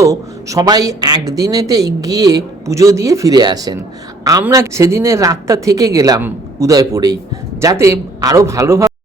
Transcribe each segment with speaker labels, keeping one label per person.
Speaker 1: তো সবাই একদিনেতে গিয়ে পুজো দিয়ে ফিরে আসেন। আমরা সেদিনের রাতটা থেকে গেলাম উদয়পুরেই, যাতে আরও ভালোভাবে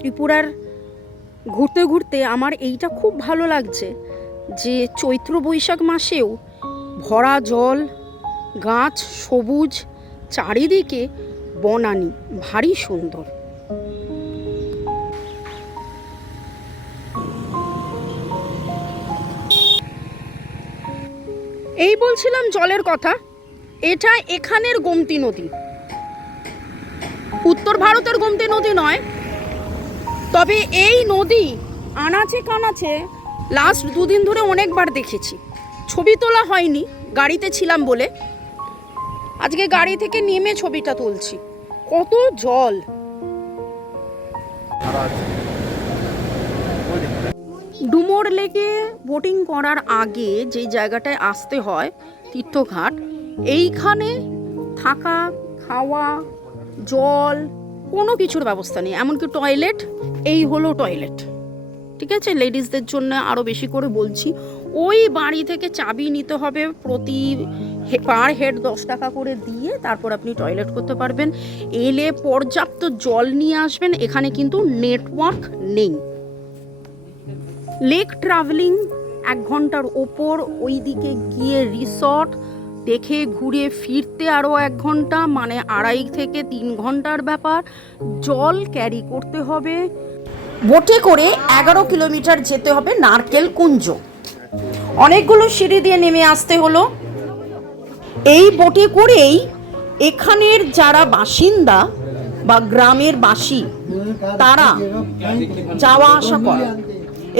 Speaker 2: ত্রিপুরার ঘুরতে ঘুরতে আমার এইটা খুব ভালো লাগছে যে চৈত্র বৈশাখ মাসেও ভরা জল, গাছ সবুজ, চারিদিকে বনানি, ভারী সুন্দর। এই বলছিলাম জলের কথা, এটা এখানের গোমতী নদী। উত্তর ভারতের গোমতী নদী নয় তবে এই নদী আনাচে কানাচে লাস্ট দুদিন ধরে অনেকবার দেখেছি। ছবি তোলা হয়নি, গাড়িতে ছিলাম বলে। আজকে গাড়ি থেকে নেমে ছবিটা তুলছি। কত জল! ডুমোর লেকে বোটিং করার আগে যে জায়গাটায় আসতে হয়, তীর্থঘাট, এইখানে থাকা, খাওয়া, জল কোনো কিছুর ব্যবস্থা নেই, এমনকি টয়লেট এই হলো টয়লেট ঠিক আছে? লেডিসদের জন্য আরও বেশি করে বলছি, ওই বাড়ি থেকে চাবি নিতে হবে প্রতি পার হেড দশ টাকা করে দিয়ে তারপর আপনি টয়লেট করতে পারবেন। এলে পর্যাপ্ত জল নিয়ে আসবেন, এখানে কিন্তু নেটওয়ার্ক নেই। লেক ট্রাভেলিং এক ঘণ্টার ওপর ওই দিকে গিয়ে রিসর্ট দেখে ঘুরে ফিরতে আরও এক ঘণ্টা মানে আড়াই থেকে তিন ঘণ্টার ব্যাপার। জল ক্যারি করতে হবে। বোটে করে এগারো কিলোমিটার যেতে হবে নারকেল কুঞ্জ। অনেকগুলো সিঁড়ি দিয়ে নেমে আসতে হলো। এই বোটে করেই এখানের যারা বাসিন্দা বা গ্রামের বাসী, তারা যাওয়া আসা করে।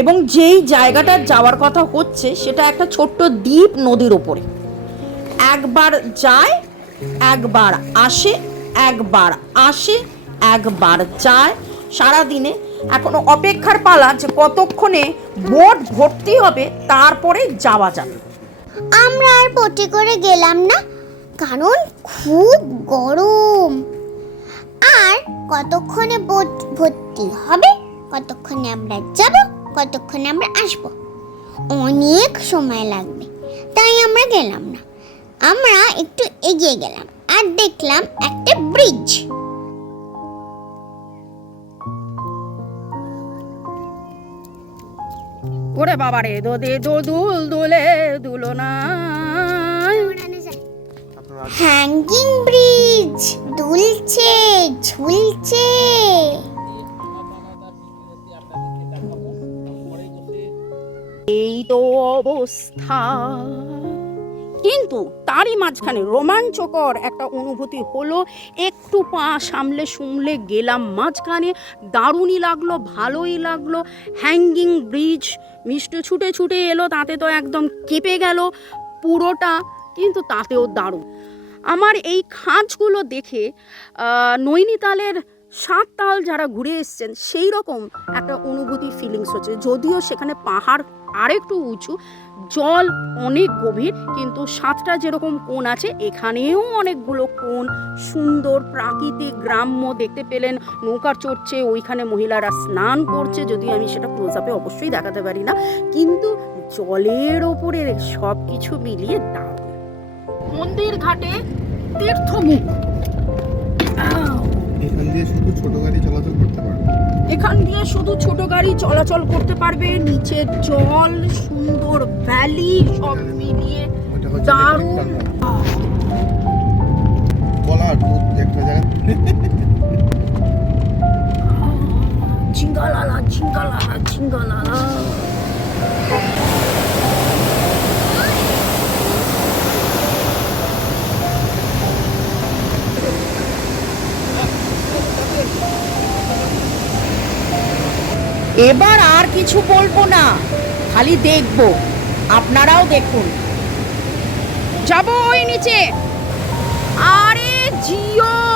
Speaker 2: এবং যেই জায়গাটা যাওয়ার কথা হচ্ছে, সেটা একটা ছোট্ট দ্বীপ নদীর ওপরে একবার যায়, একবার আসে একবার আসে, একবার যায়। সারা দিনে এখনও অপেক্ষার পালা যে কতক্ষণে বোট ভর্তি হবে, তারপরে যাওয়া যাবে।
Speaker 3: আমরা আর বোটে করে গেলাম না, কারণ খুব গরম। আর কতক্ষণে বোট ভর্তি হবে, কতক্ষণে আমরা যাব, কতক্ষণে আমরা আসব? অনেক সময় লাগবে, তাই আমরা গেলাম না। আমরা একটু এগিয়ে গেলাম আর দেখলাম একটা ব্রিজ
Speaker 2: ওরে বাবারে দো দে দো দুল দুলে দুলো না।
Speaker 3: হ্যাঙ্গিং ব্রিজ দুলছে ঝুলছে।
Speaker 2: এই তো অবস্থা। কিন্তু তারই মাঝখানে রোমাঞ্চকর একটা অনুভূতি হলো, একটু পা সামলে সুমলে গেলাম মাঝখানে, দারুণই লাগল, ভালোই লাগল হ্যাঙ্গিং ব্রিজ মিষ্টি ছুটে ছুটে এলো, তাতে তো একদম কেঁপে গেল পুরোটা, কিন্তু তাতেও দারুণ। আমার এই খাঁজগুলো দেখে নৈনিতালের সাত তাল যারা ঘুরে এসছেন সেই রকম একটা অনুভূতি ফিলিংস হচ্ছে। যদিও সেখানে পাহাড় আরেকটু উঁচু, জল অনেক গভীর, কিন্তু সাতটা যেরকম কোণ আছে, এখানেও অনেকগুলো কোণ সুন্দর, প্রাকৃতিক, গ্রাম্য দেখতে পেলেন। নৌকার চড়ছে, ওইখানে মহিলারা স্নান করছে, যদিও আমি সেটা ক্লোজ আপে অবশ্যই দেখাতে পারি না। কিন্তু জলের ওপরে সব কিছু মিলিয়ে দারুণ। মন্দির ঘাটে তীর্থমুখ।
Speaker 4: এখান দিয়ে শুধু ছোট গাড়ি চলাচল করতে পারবে?
Speaker 2: এখান দিয়ে শুধু ছোট গাড়ি চলাচল করতে পারবে। নিচে জল সুন্দর ভ্যালি সব মিলিয়ে দারুণ।
Speaker 4: বলার একটা জায়গা।
Speaker 2: ঝিঙ্গালালা ঝিঙ্গালালা ঝিঙ্গালালা এবার আর কিছু বলব না খালি দেখব। আপনারাও দেখুন। যাব ওই নিচে। আরে জিও!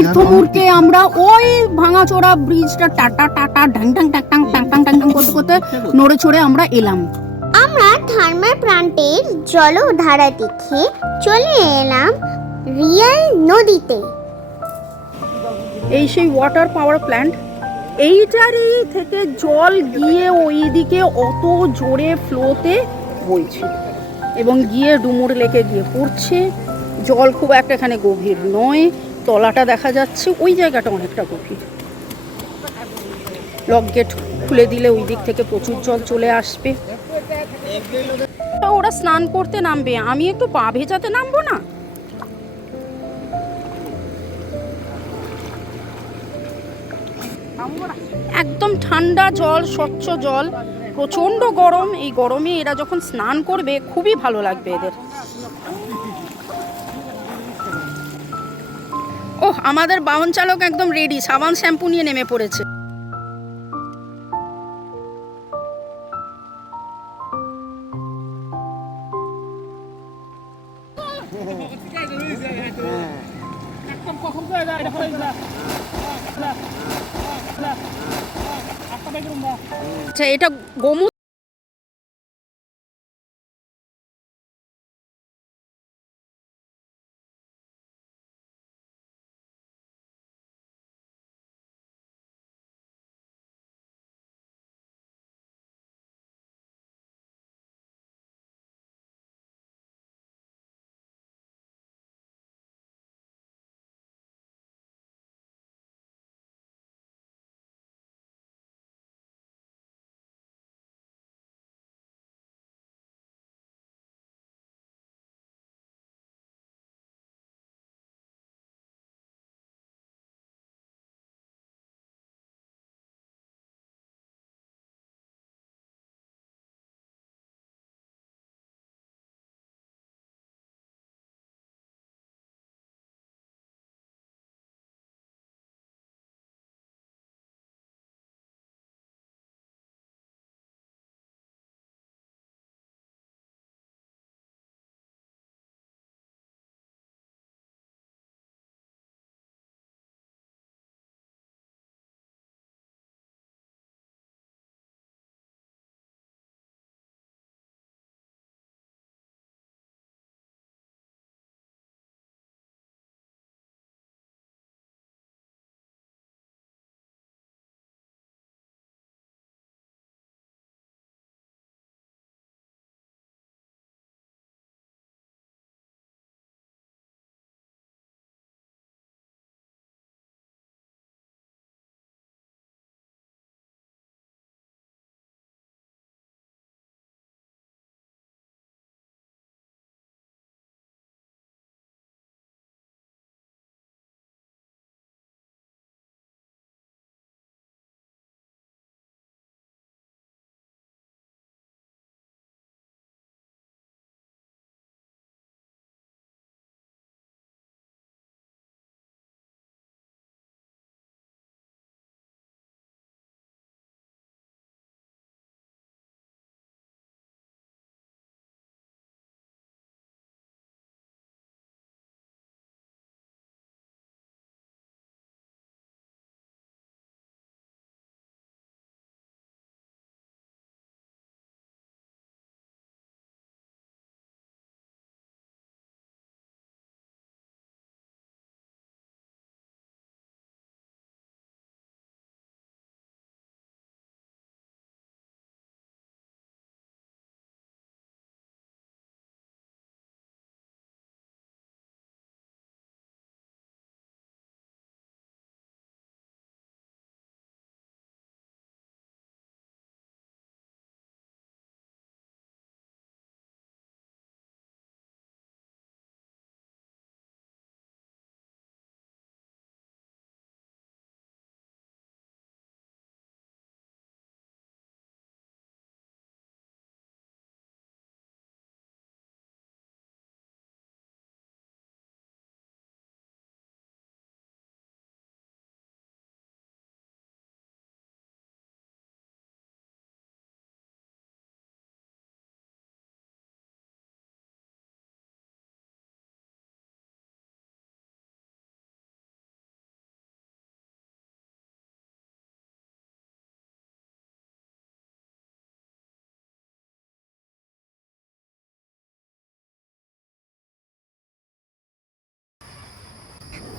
Speaker 2: তীর্থমূর্তে আমরা ওই ভাঙাচোরা ব্রিজটা টাটা টাটা ঢাং ঢাং টাং টাং টাং টাং টাং টাং করতে করতে নড়ে চড়ে আমরা এলাম।
Speaker 3: আমরা থার্মাল প্লান্টের জলধারা দেখে চলে এলাম রিয়াল নদীতে।
Speaker 2: এই সেই ওয়াটার পাওয়ার প্ল্যান্ট এইটারই থেকে জল গিয়ে ওইদিকে অত জোরে ফ্লোতে বইছে এবং গিয়ে ডুমুর লেকে গিয়ে পড়ছে। জল খুব একটা এখানে গভীর নয়। তলাটা দেখা যাচ্ছে, ওই জায়গাটা অনেকটা গভীর। লক গেট খুলে দিলে ওই দিক থেকে প্রচুর জল চলে আসবে। ওরা স্নান করতে নামবে, আমি একটু পা ভেজাতে নামবো না? একদম ঠান্ডা জল, স্বচ্ছ জল, প্রচণ্ড গরম। এই গরমে এরা যখন স্নান করবে, খুবই ভালো লাগবে এদের। ওহ আমাদের বাহন চালক একদম রেডি সাবান শ্যাম্পু নিয়ে নেমে পড়েছে। আচ্ছা এটা গোমু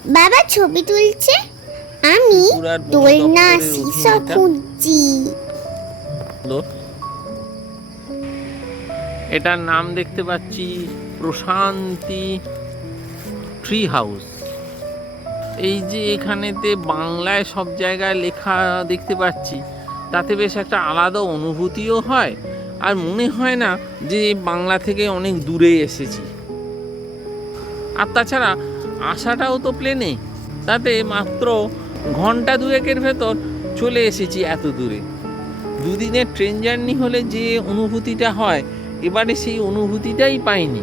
Speaker 3: বাবা ছবি তুলছে। আমি দোলনা সিসা খুঁজছি
Speaker 1: এটার নাম দেখতে পাচ্ছি প্রশান্তি ট্রি হাউস। এই যে এখানেতে বাংলায় সব জায়গায় লেখা দেখতে পাচ্ছি তাতে বেশ একটা আলাদা অনুভূতিও হয় আর মনে হয় না যে বাংলা থেকে অনেক দূরে এসেছি। আর তাছাড়া আসাটাও তো প্লেনে তাতে মাত্র ঘণ্টা দুয়েকের ভেতর চলে এসেছি এত দূরে। দুদিনের ট্রেন জার্নি হলে যে অনুভূতিটা হয়, এবারে সেই অনুভূতিটাই পাইনি।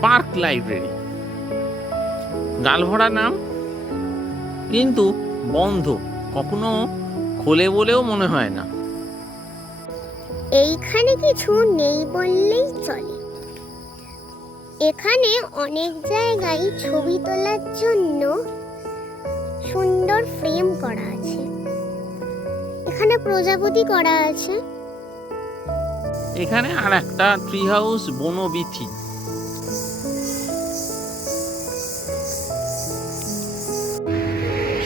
Speaker 1: পার্ক লাইব্রেরি গালভরা নাম, কিন্তু বন্ধ, কখনো খোলে বলেও মনে হয় না।
Speaker 3: এইখানে কিছু নেই বললেই চলে। এখানে অনেক জায়গায় ছবি তোলার জন্য সুন্দর ফ্রেম করা আছে। এখানে প্রজাপতি করা আছে।
Speaker 1: এখানে আর একটা tree house Banabithi.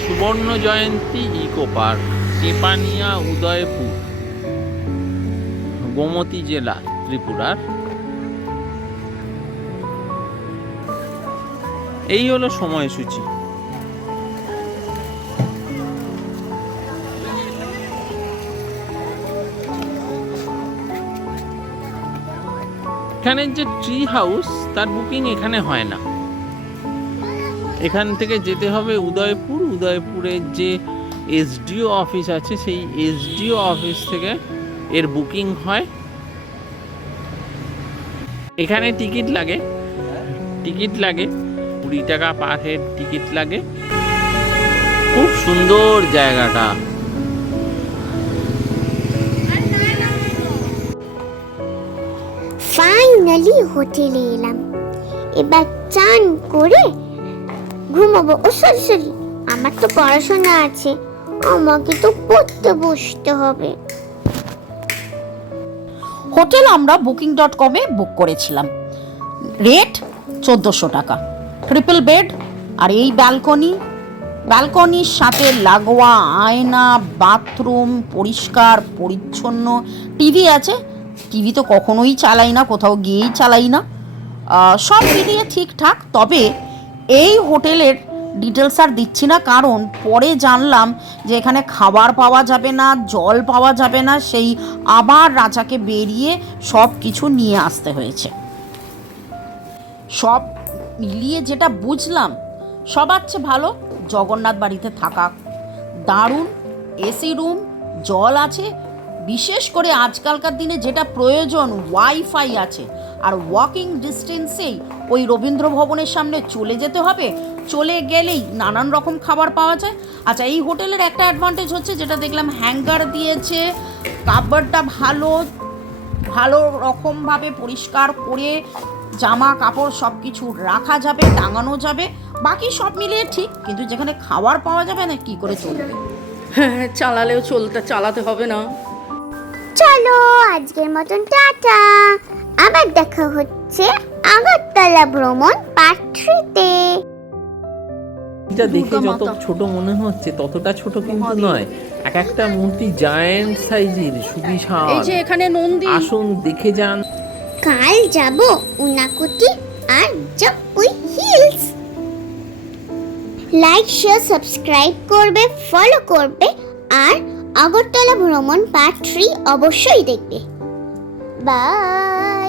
Speaker 1: Subarna Jayanti eco park Tepania Udaipur, Gomati জেলা, ত্রিপুরার এই হলো সময়সূচি। এখানের যে ট্রি হাউস তার বুকিং এখানে হয় না। এখান থেকে যেতে হবে উদয়পুর। উদয়পুরের যে এসডিও অফিস আছে, সেই এসডিও অফিস থেকে এর বুকিং হয়। এখানে টিকিট লাগে। টিকিট লাগে। কুড়ি টাকা পার হেড টিকিট লাগে। খুব সুন্দর জায়গাটা।
Speaker 3: ফাইনালি হোটেলে এলাম। এবার চান করে ঘুমাবো। ও সরি সরি আমার তো পড়াশোনা আছে। আমাকে তো পড়তে বসতে হবে।
Speaker 5: হোটেল আমরা বুকিং ডট কমে বুক করেছিলাম। রেট চোদ্দোশো টাকা। ট্রিপল বেড আর এই ব্যালকনি ব্যালকনির সাথে লাগোয়া আয়না বাথরুম পরিষ্কার, পরিচ্ছন্ন টিভি আছে। টিভি তো কখনোই চালাই না, কোথাও গিয়েই চালাই না। সব মিলিয়ে ঠিকঠাক, তবে এই হোটেলের ডিটেলস আর দিচ্ছি না, কারণ পরে জানলাম যে এখানে খাবার পাওয়া যাবে না, জল পাওয়া যাবে না, সেই আবার রাজাকে বেরিয়ে সব কিছু নিয়ে আসতে হয়েছে। সব মিলিয়ে যেটা বুঝলাম, সবার চেয়ে ভালো জগন্নাথ বাড়িতে থাকা। দারুণ এসি রুম জল আছে, বিশেষ করে আজকালকার দিনে যেটা প্রয়োজন ওয়াইফাই আছে। আর ওয়াকিং ডিস্টেন্সেই ওই রবীন্দ্র ভবনের সামনে চলে যেতে হবে, চলে গেলেই নানান রকম খাবার পাওয়া যায়। আচ্ছা এই হোটেলের একটা অ্যাডভান্টেজ হচ্ছে, যেটা দেখলাম হ্যাঙ্গার দিয়েছে কাপড়টা ভালো ভালো রকমভাবে পরিষ্কার করে জামা কাপড় সব কিছু রাখা যাবে টাঙানো যাবে বাকি সব মিলিয়ে ঠিক কিন্তু যেখানে খাবার পাওয়া যাবে না কি করে চলবে?
Speaker 2: হ্যাঁ চালালেও চলতে চালাতে হবে না।
Speaker 3: চলো আজকের মতন টাটা। আবার দেখা হচ্ছে আগরতলা ভ্রমণ পার্ট থ্রিতে
Speaker 1: এটা দেখে যত ছোট মনে হচ্ছে ততটা ছোট কিন্তু নয়। এক একটা মূর্তি জায়ান্ট সাইজের সুবিশাল।
Speaker 2: এই যে এখানে নন্দী।
Speaker 1: আসুন দেখে যান।
Speaker 3: কাল যাব উনাকুটি আর Jampui hills. Like share subscribe করবে ফলো করবে আর আগরতলা ভ্রমণ পার্ট থ্রি অবশ্যই দেখবে। বাই